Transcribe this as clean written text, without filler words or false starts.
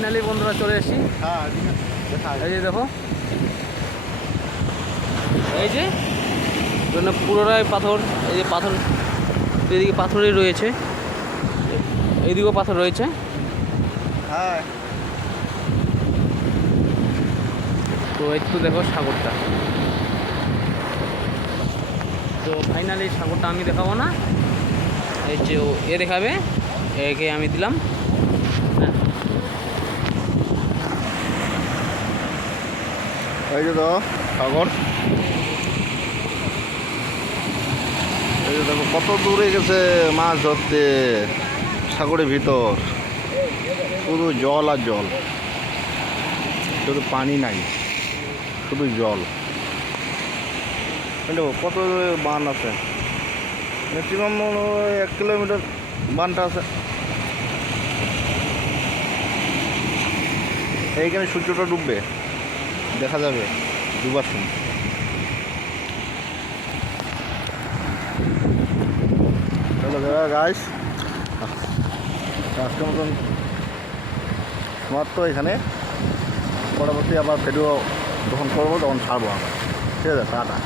Finally বন্ধুরা চলে এসেছি। এই যে দেখো, এই যে পুরোটাই পাথর। এই যে পাথর, এদিকে পাথরই রয়েছে, এইদিকেও পাথর রয়েছে। হ্যাঁ, তো একটু দেখো সাগরটা। তো ফাইনালি সাগরটা আমি দেখাবো না, এই যে এ দেখাবে, একে আমি দিলাম। হ্যাঁ, এই যে দেখো সাগর, এই যে দেখো কত দূরে গেছে মাছ ধরতে। সাগরের ভিতর শুধু জল আর জল, শুধু পানি নাই, শুধু জল। দেখো কত বান আছে, ম্যাক্সিমাম 1 কিলোমিটার বানটা আছে। এইখানে সূর্যটা ডুববে, দেখা যাবে ডুবার সময়। চলো দাদা গাইস, আজকের মতন সমাপ্ত এখানে। পরবর্তী আবার ভিডিও যখন করবো তখন ছাড়বো আমরা। ঠিক আছে, টাটা।